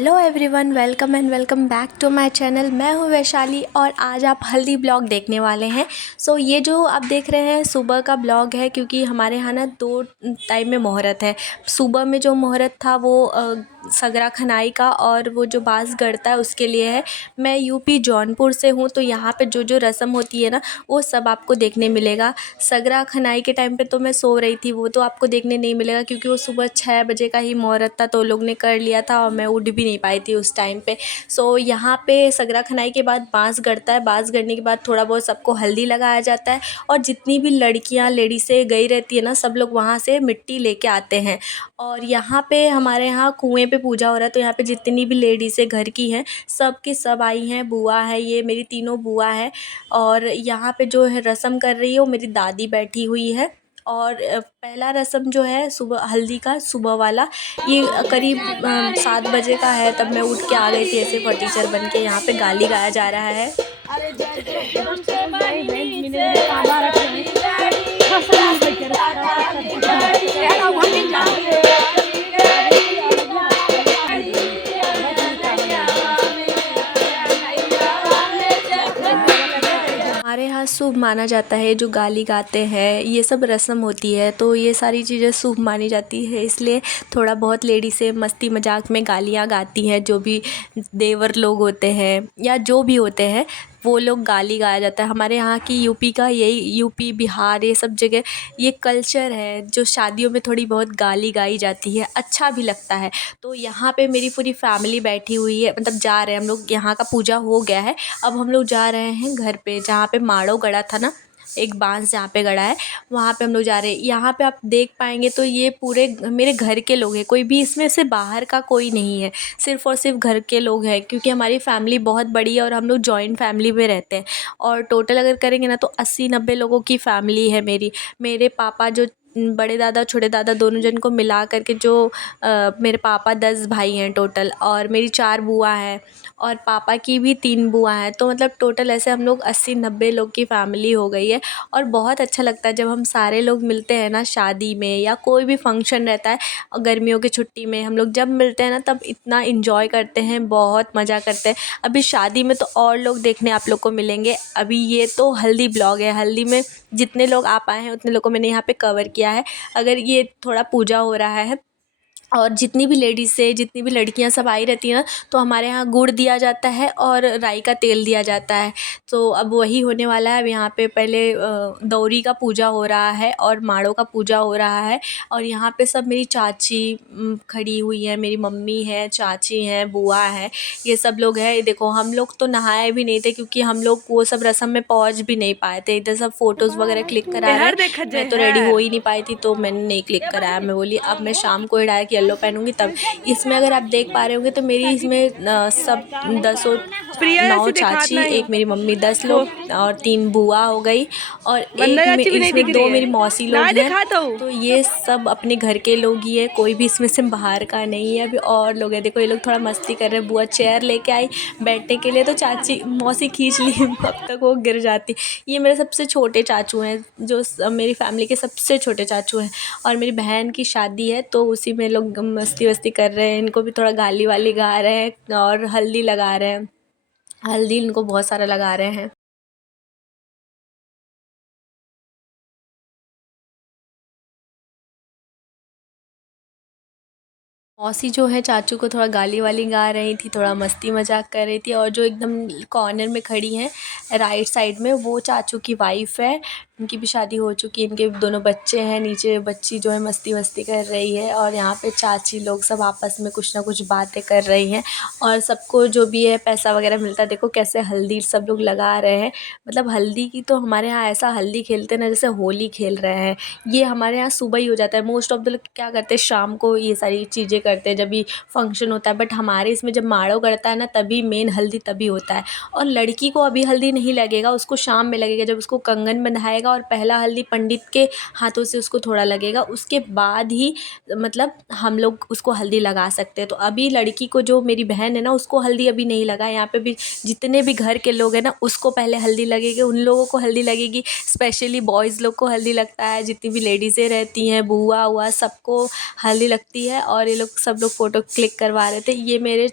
Hello everyone, welcome and welcome back to my channel. मैं हूँ वैशाली और आज आप हल्दी ब्लॉग देखने वाले हैं। ये जो आप देख रहे हैं सुबह का ब्लॉग है, क्योंकि हमारे यहाँ ना 2 टाइम में मुहूर्त है। सुबह में जो मुहूर्त था वो सगरा खनाई का और वो जो बांस गड़ता है उसके लिए है। मैं यूपी जौनपुर से हूँ, तो यहाँ पे जो जो रस्म होती है ना वो सब आपको देखने मिलेगा। सगरा खनाई के टाइम पे तो मैं सो रही थी, वो तो आपको देखने नहीं मिलेगा क्योंकि वो सुबह 6 बजे का ही मुहूर्त था, तो लोग ने कर लिया था और मैं उठ भी नहीं पाई थी उस टाइम पे। यहाँ पे सगरा खनाई के बाद बांस गड़ता है। बांस गड़ने के बाद थोड़ा बहुत सबको हल्दी लगाया जाता है और जितनी भी लड़कियां लेडीज़ें गई रहती है ना, सब लोग वहाँ से मिट्टी लेके आते हैं। और यहाँ पे हमारे यहाँ कुएं पे पूजा हो रहा है, तो यहाँ पे जितनी भी लेडीज़ें घर की हैं सब की सब आई हैं। बुआ है, ये मेरी तीनों बुआ है। और यहाँ पे जो है रस्म कर रही है वो मेरी दादी बैठी हुई है। और पहला रस्म जो है सुबह हल्दी का, सुबह वाला, ये करीब 7 बजे का है। तब मैं उठ के आ गई थी ऐसे फटीचर बन के। यहाँ पे गाली गाया जा रहा है। हमारे यहाँ शुभ माना जाता है जो गाली गाते हैं, ये सब रस्म होती है, तो ये सारी चीज़ें शुभ मानी जाती है। इसलिए थोड़ा बहुत लेडीज़ें मस्ती मजाक में गालियाँ गाती हैं। जो भी देवर लोग होते हैं या जो भी होते हैं वो लोग गाली गाया जाता है। हमारे यहाँ की यूपी का यही, यूपी बिहार ये सब जगह ये कल्चर है जो शादियों में थोड़ी बहुत गाली गाई जाती है, अच्छा भी लगता है। तो यहाँ पे मेरी पूरी फैमिली बैठी हुई है, मतलब जा रहे हैं हम लोग। यहाँ का पूजा हो गया है, अब हम लोग जा रहे हैं घर पे, जहाँ पे माड़ो गड़ा था ना, एक बांस जहाँ पे गड़ा है वहाँ पे हम लोग जा रहे हैं। यहाँ पे आप देख पाएंगे तो ये पूरे मेरे घर के लोग हैं, कोई भी इसमें से बाहर का कोई नहीं है, सिर्फ़ और सिर्फ घर के लोग हैं। क्योंकि हमारी फैमिली बहुत बड़ी है और हम लोग जॉइंट फैमिली में रहते हैं। और टोटल अगर करेंगे ना तो 80-90 लोगों की फ़ैमिली है मेरी। मेरे पापा जो बड़े दादा छोटे दादा दोनों जन को मिला करके जो मेरे पापा 10 भाई हैं टोटल, और मेरी 4 बुआ हैं और पापा की भी 3 बुआ हैं। तो मतलब टोटल ऐसे हम लोग 80-90 लोग की फ़ैमिली हो गई है। और बहुत अच्छा लगता है जब हम सारे लोग मिलते हैं ना, शादी में या कोई भी फंक्शन रहता है। और गर्मियों की छुट्टी में हम लोग जब मिलते हैं ना तब इतना इन्जॉय करते हैं, बहुत मज़ा करते हैं। अभी शादी में तो और लोग देखने आप लोग को मिलेंगे। अभी ये तो हल्दी ब्लॉग है, हल्दी में जितने लोग आ पाए हैं उतने लोग को मैंने यहाँ पे कवर किया है। अगर ये थोड़ा पूजा हो रहा है और जितनी भी लेडीज़ से जितनी भी लड़कियां सब आई रहती हैं ना, तो हमारे यहाँ गुड़ दिया जाता है और राई का तेल दिया जाता है। तो अब वही होने वाला है। अब यहाँ पे पहले दौरी का पूजा हो रहा है और माड़ों का पूजा हो रहा है। और यहाँ पे सब मेरी चाची खड़ी हुई है, मेरी मम्मी है, चाची हैं, बुआ है, ये सब लोग हैं। ये देखो, हम लोग तो नहाए भी नहीं थे क्योंकि हम लोग वो सब रस्म में पहुँच भी नहीं पाए थे। इधर सब फ़ोटोज़ वगैरह क्लिक करा रहे हैं। मैं तो रेडी हो ही नहीं पाई थी तो मैंने नहीं क्लिक कराया। मैं बोली अब मैं शाम को ही डायरेक्ट येलो पहनूंगी तब। इसमें अगर आप देख पा रहे होंगे तो मेरी इसमें सब 9 चाची, एक मेरी मम्मी, 10 लोग और 3 बुआ हो गई और इसमें 2 मेरी मौसी लोग हैं। तो ये सब अपने घर के लोग ही है, कोई भी इसमें से बाहर का नहीं है। अभी और लोग हैं, देखो ये लोग थोड़ा मस्ती कर रहे हैं। बुआ चेयर लेके आई बैठने के लिए तो चाची मौसी खींच ली, अब तक वो गिर जाती। ये मेरे सबसे छोटे चाचू हैं, जो मेरी फैमिली के सबसे छोटे चाचू हैं। और मेरी बहन की शादी है तो उसी में लोग मस्ती वस्ती कर रहे हैं। इनको भी थोड़ा गाली वाली गा रहे हैं और हल्दी लगा रहे हैं। हल्दी इनको बहुत सारा लगा रहे हैं। मौसी जो है चाचू को थोड़ा गाली वाली गा रही थी, थोड़ा मस्ती मजाक कर रही थी। और जो एकदम कॉर्नर में खड़ी हैं राइट साइड में, वो चाचू की वाइफ़ है। इनकी भी शादी हो चुकी है, इनके दोनों बच्चे हैं। नीचे बच्ची जो है मस्ती वस्ती कर रही है और यहाँ पे चाची लोग सब आपस में कुछ ना कुछ बातें कर रही हैं। और सबको जो भी है पैसा वगैरह मिलता है। देखो कैसे हल्दी सब लोग लगा रहे हैं। मतलब हल्दी की तो हमारे यहाँ ऐसा हल्दी खेलते हैं ना जैसे होली खेल रहे हैं। ये हमारे यहाँ सुबह ही हो जाता है। मोस्ट ऑफ द लोग क्या करते हैं, शाम को ये सारी चीज़ें करते हैं जब भी फंक्शन होता है। बट हमारे इसमें जब माड़ो करता है ना तभी मेन हल्दी तभी होता है। और लड़की को अभी हल्दी नहीं लगेगा, उसको शाम में लगेगा जब उसको कंगन बंधाएगा लगेगा और पहला हल्दी पंडित के हाथों से उसको थोड़ा लगेगा, उसके बाद ही मतलब हम लोग उसको हल्दी लगा सकते हैं। तो अभी लड़की को, जो मेरी बहन है ना, उसको हल्दी अभी नहीं लगा है। यहाँ पे भी जितने भी घर के लोग हैं ना, उसको पहले हल्दी लगेगी, उन लोगों को हल्दी लगेगी। स्पेशली बॉयज़ लोग को हल्दी लगता है, जितनी भी लेडीज़ें रहती हैं, बुआ हुआ, सबको हल्दी लगती है। और ये लोग सब लोग फ़ोटो क्लिक करवा रहे थे। ये मेरे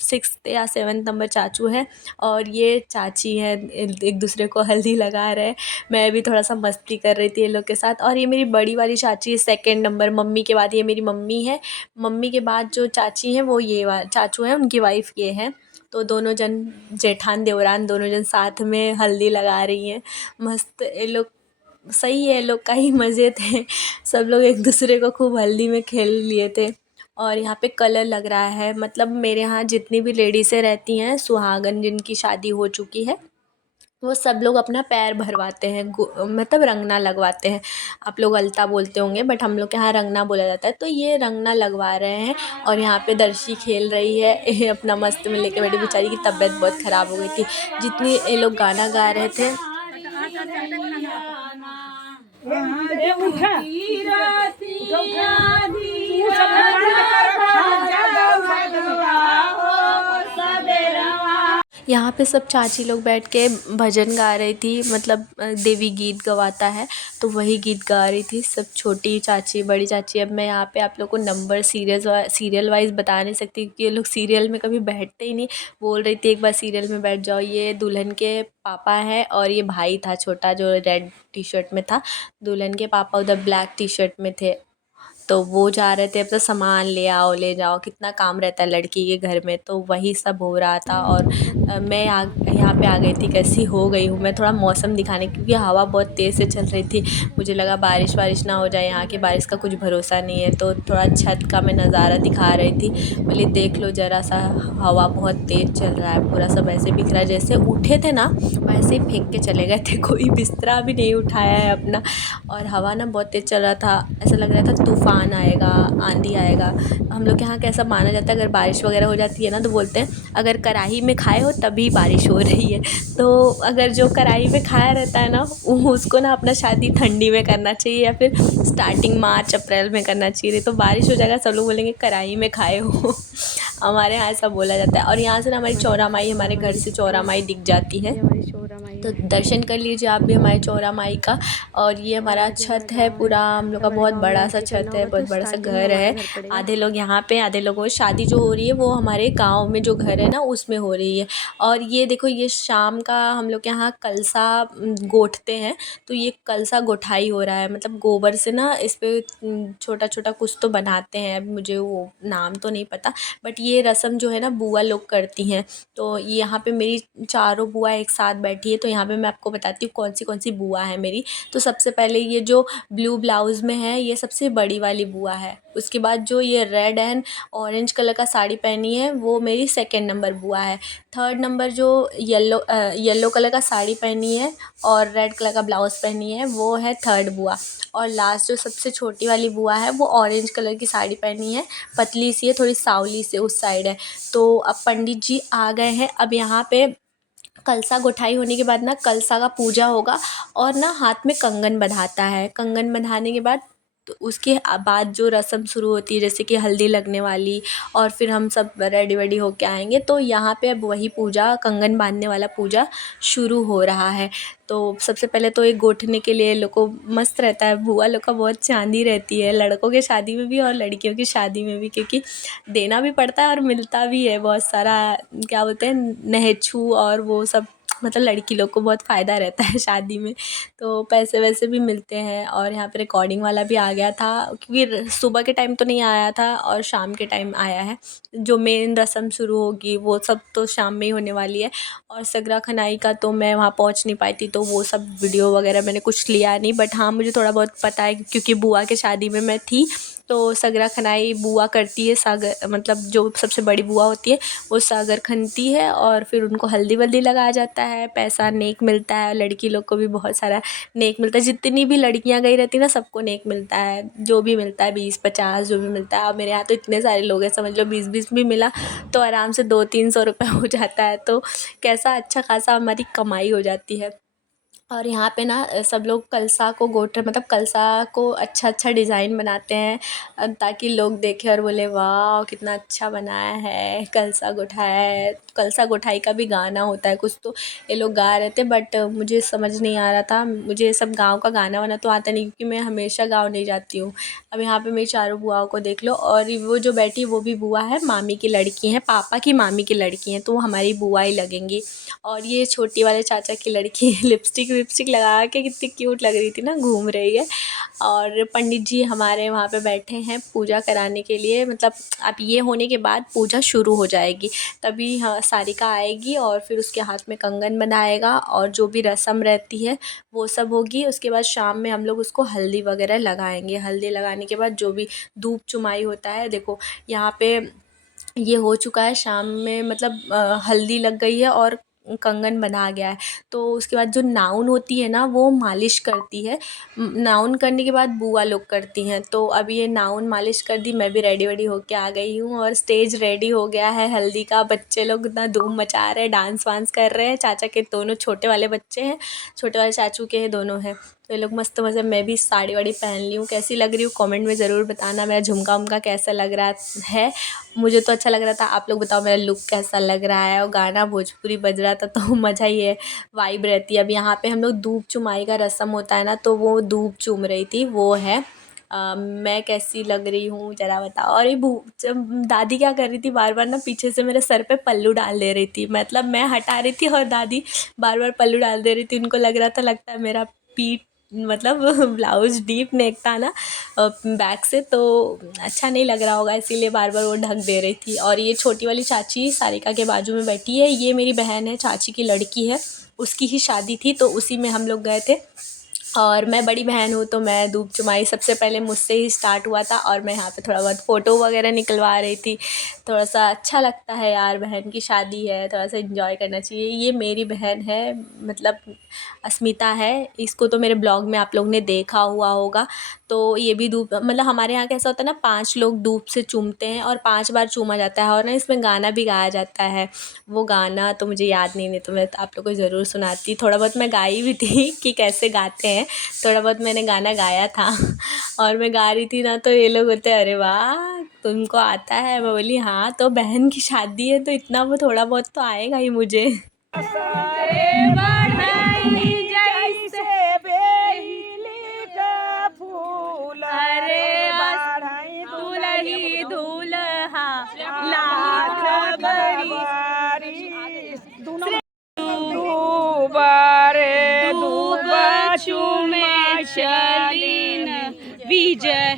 6th या 7th नंबर चाचू हैं और ये चाची हैं, एक दूसरे को हल्दी लगा रहे हैं। मैं भी थोड़ा सा मस्ती कर रही थी ये लोग के साथ। और ये मेरी बड़ी वाली चाची है 2nd नंबर, मम्मी के बाद ये मेरी मम्मी है। मम्मी के बाद जो चाची हैं वो ये चाचू हैं, उनकी वाइफ़ ये हैं। तो दोनों जन जेठान देवरान दोनों जन साथ में हल्दी लगा रही हैं। मस्त ये लोग, सही है, ये लोग का ही मज़े थे। सब लोग एक दूसरे को खूब हल्दी में खेल लिए थे। और यहाँ पे कलर लग रहा है, मतलब मेरे यहाँ जितनी भी लेडीज़ें रहती हैं सुहागन, जिनकी शादी हो चुकी है, वो सब लोग अपना पैर भरवाते हैं, मतलब रंगना लगवाते हैं। आप लोग अलता बोलते होंगे, बट हम लोग के यहाँ रंगना बोला जाता है। तो ये रंगना लगवा रहे हैं। और यहाँ पे दर्शी खेल रही है ये अपना मस्त में लेके बैठी। बेचारी की तबीयत बहुत ख़राब हो गई थी, जितनी ये लोग गाना गा रहे थे। यहाँ पे सब चाची लोग बैठ के भजन गा रही थी, मतलब देवी गीत गवाता है तो वही गीत गा रही थी सब, छोटी चाची, बड़ी चाची। अब मैं यहाँ पे आप लोग को नंबर सीरियल वाइज बता नहीं सकती, क्योंकि ये लोग सीरियल में कभी बैठते ही नहीं। बोल रही थी एक बार सीरियल में बैठ जाओ। ये दुल्हन के पापा है और ये भाई था छोटा जो रेड टी-शर्ट में था। दुल्हन के पापा उधर ब्लैक टी-शर्ट में थे, तो वो जा रहे थे अब तो सामान ले आओ ले जाओ, कितना काम रहता है लड़की के घर में, तो वही सब हो रहा था। और मैं यहाँ पे आ गई थी, कैसी हो गई हूँ मैं, थोड़ा मौसम दिखाने, क्योंकि हवा बहुत तेज़ से चल रही थी। मुझे लगा बारिश वारिश ना हो जाए, यहाँ की बारिश का कुछ भरोसा नहीं है, तो थोड़ा छत का मैं नज़ारा दिखा रही थी। बोले देख लो ज़रा सा, हवा बहुत तेज़ चल रहा है, पूरा सब ऐसे बिखरा रहा है, जैसे उठे थे ना वैसे ही फेंक के चले गए थे, कोई बिस्तरा भी नहीं उठाया है अपना। और हवा ना बहुत तेज़ चल रहा था, ऐसा लग रहा था तूफ़ान आएगा, आंधी आएगा। हम लोग के यहाँ कैसा माना जाता है, अगर बारिश वगैरह हो जाती है ना तो बोलते हैं अगर कढ़ाई में खाए हो तभी बारिश हो रही है। तो अगर जो कढ़ाई में खाया रहता है ना, उसको ना अपना शादी ठंडी में करना चाहिए या फिर स्टार्टिंग मार्च अप्रैल में करना चाहिए, तो बारिश हो जाएगा, सब लोग बोलेंगे कढ़ाई में खाए हो। हमारे यहाँ ऐसा बोला जाता है। और यहाँ से ना हमारी चौरा माई, हमारे घर से चौरा माई दिख जाती है, तो दर्शन कर लीजिए आप भी हमारे चौरा माई का। और ये हमारा छत है पूरा, हम लोग का बहुत बड़ा सा छत है, बहुत बड़ा सा घर है। आधे लोग यहाँ पे, आधे लोगों की शादी जो हो रही है वो हमारे गांव में जो घर है ना उसमें हो रही है। और ये देखो, ये शाम का हम लोग के यहाँ कलसा गोठते हैं, तो ये कलसा गोठाई हो रहा है, मतलब गोबर से ना इस पर छोटा छोटा कुछ तो बनाते हैं, अब मुझे वो नाम तो नहीं पता, बट ये रस्म जो है ना बुआ लोग करती हैं। तो यहाँ पे मेरी चारों बुआ एक साथ बैठी है, तो यहाँ पे मैं आपको बताती हूँ कौन सी बुआ है मेरी। तो सबसे पहले ये जो ब्लू ब्लाउज़ में है ये सबसे बड़ी वाली बुआ है। उसके बाद जो ये रेड एंड ऑरेंज कलर का साड़ी पहनी है वो मेरी 2nd नंबर बुआ है। 3rd नंबर जो येलो कलर का साड़ी पहनी है और रेड कलर का ब्लाउज़ पहनी है वो है 3rd बुआ। और लास्ट जो सबसे छोटी वाली बुआ है वो ऑरेंज कलर की साड़ी पहनी है, पतली सी है, थोड़ी सावली से उस साइड है। तो अब पंडित जी आ गए हैं, अब यहाँ पे कलसा गुठाई होने के बाद ना कलसा का पूजा होगा और ना हाथ में कंगन बंधाता है। कंगन बंधाने के बाद तो उसके बाद जो रस्म शुरू होती है, जैसे कि हल्दी लगने वाली, और फिर हम सब रेडी वेडी होके आएंगे, तो यहाँ पे अब वही पूजा, कंगन बांधने वाला पूजा शुरू हो रहा है। तो सबसे पहले तो एक गोठने के लिए लोग को मस्त रहता है, बुआ लोग का बहुत चांदी रहती है, लड़कों के शादी में भी और लड़कियों की शादी में भी, क्योंकि देना भी पड़ता है और मिलता भी है बहुत सारा, क्या बोलते हैं, नहेछू और वो सब, मतलब लड़की लोग को बहुत फ़ायदा रहता है शादी में, तो पैसे वैसे भी मिलते हैं। और यहाँ पे रिकॉर्डिंग वाला भी आ गया था, क्योंकि सुबह के टाइम तो नहीं आया था और शाम के टाइम आया है। जो मेन रस्म शुरू होगी वो सब तो शाम में ही होने वाली है। और सगरा खनाई का तो मैं वहाँ पहुँच नहीं पाई थी, तो वो सब वीडियो वगैरह मैंने कुछ लिया नहीं, बट हाँ मुझे थोड़ा बहुत पता है, क्योंकि बुआ के शादी में मैं थी। तो सगरा खनाई बुआ करती है, सागर मतलब जो सबसे बड़ी बुआ होती है वो सागर खनती है, और फिर उनको हल्दी वल्दी लगाया जाता है, पैसा नेक मिलता है, लड़की लोग को भी बहुत सारा नेक मिलता है, जितनी भी लड़कियां गई रहती है ना सबको नेक मिलता है, जो भी मिलता है 20-50 जो भी मिलता है। और मेरे यहाँ तो इतने सारे लोग हैं, समझ लो 20-20 भी मिला तो आराम से 200-300 रुपये हो जाता है, तो कैसा अच्छा खासा हमारी कमाई हो जाती है। और यहाँ पे ना सब लोग कलसा को गोट मतलब कलसा को अच्छा डिज़ाइन बनाते हैं, ताकि लोग देखें और बोले वाह कितना अच्छा बनाया है, कलसा गुठाया है। कलसा गुठाई का भी गाना होता है कुछ, तो ये लोग गा रहे थे, बट मुझे समझ नहीं आ रहा था। मुझे सब गाँव का गाना वाना तो आता नहीं, क्योंकि मैं हमेशा गाँव नहीं जाती हूँ। अब यहाँ पे मेरी चारों बुआओं को देख लो, और वो जो बैठी वो भी बुआ है, मामी की लड़की हैं, पापा की मामी की लड़की हैं, तो वो हमारी बुआ ही लगेंगी। और ये छोटी वाले चाचा की लड़की लिपस्टिक विपस्टिक लगा के कितनी क्यूट लग रही थी ना, घूम रही है। और पंडित जी हमारे वहाँ पे बैठे हैं पूजा कराने के लिए, मतलब अब ये होने के बाद पूजा शुरू हो जाएगी, तभी हाँ सारिका आएगी और फिर उसके हाथ में कंगन बंधाएगा और जो भी रस्म रहती है वो सब होगी। उसके बाद शाम में हम लोग उसको हल्दी वगैरह लगाएंगे। हल्दी लगाने के बाद जो भी धूप चुमाई होता है, देखो यहाँ पे ये हो चुका है शाम में, मतलब हल्दी लग गई है और कंगन बना गया है। तो उसके बाद जो नाउन होती है ना वो मालिश करती है। नाउन करने के बाद बुआ लोग करती हैं। तो अब ये नाउन मालिश कर दी, मैं भी रेडी वेडी होके आ गई हूँ और स्टेज रेडी हो गया है हल्दी का। बच्चे लोग इतना धूम मचा रहे हैं, डांस वांस कर रहे हैं। चाचा के दोनों छोटे वाले बच्चे हैं, छोटे वाले चाचू के दोनों हैं, तो ये लोग मस्त मज़े। मैं भी साड़ी वाड़ी पहन ली हूँ, कैसी लग रही हूँ कमेंट में ज़रूर बताना। मेरा झुमका उमका कैसा लग रहा है, मुझे तो अच्छा लग रहा था। आप लोग बताओ मेरा लुक कैसा लग रहा है। और गाना भोजपुरी बज रहा था तो मज़ा ही है, वाइब रहती है। अब यहाँ पे हम लोग धूप चुमाई का रस्म होता है ना, तो वो धूप चूम रही थी, वो है। मैं कैसी लग रही हूँ ज़रा बताओ। और ये जब दादी क्या कर रही थी, बार बार ना पीछे से मेरे सर पे पल्लू डाल दे रही थी, मतलब मैं हटा रही थी और दादी बार बार पल्लू डाल दे रही थी। उनको लग रहा था, लगता है मेरा पीठ मतलब ब्लाउज डीप नेक था ना बैक से, तो अच्छा नहीं लग रहा होगा, इसीलिए बार बार वो ढक दे रही थी। और ये छोटी वाली चाची सारिका के बाजू में बैठी है, ये मेरी बहन है, चाची की लड़की है, उसकी ही शादी थी तो उसी में हम लोग गए थे। और मैं बड़ी बहन हूँ, तो मैं धूप चुमाई सबसे पहले मुझसे ही स्टार्ट हुआ था, और मैं यहाँ पे थोड़ा बहुत फ़ोटो वगैरह निकलवा रही थी। थोड़ा सा अच्छा लगता है यार, बहन की शादी है, थोड़ा सा एंजॉय करना चाहिए। ये मेरी बहन है, मतलब अस्मिता है। इसको तो मेरे ब्लॉग में आप लोग ने देखा हुआ होगा। तो ये भी धूप, मतलब हमारे यहाँ कैसा होता है ना, 5 लोग धूप से चूमते हैं और 5 बार चूमा जाता है, और ना इसमें गाना भी गाया जाता है। वो गाना तो मुझे याद नहीं तो मैं आप लोग को ज़रूर सुनाती। थोड़ा बहुत मैं गाई भी थी कि कैसे गाते हैं, थोड़ा बहुत मैंने गाना गाया था। और मैं गा रही थी ना, तो ये लोग बोलते अरे वाह तुमको आता है। मैं बोली हाँ, तो बहन की शादी है तो इतना वो थोड़ा बहुत तो आएगा ही मुझे। दुलही दुल्हा लाख चूमे चलीन विजय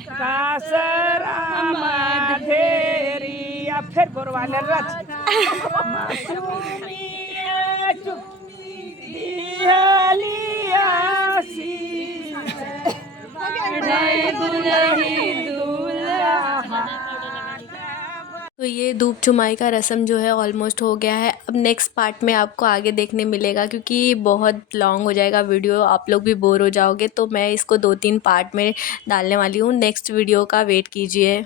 फिर बोरवाले रच तो ये धूप चुमाई का रस्म जो है ऑलमोस्ट हो गया है। अब नेक्स्ट पार्ट में आपको आगे देखने मिलेगा, क्योंकि बहुत लॉन्ग हो जाएगा वीडियो, आप लोग भी बोर हो जाओगे। तो मैं इसको 2-3 पार्ट में डालने वाली हूँ, नेक्स्ट वीडियो का वेट कीजिए।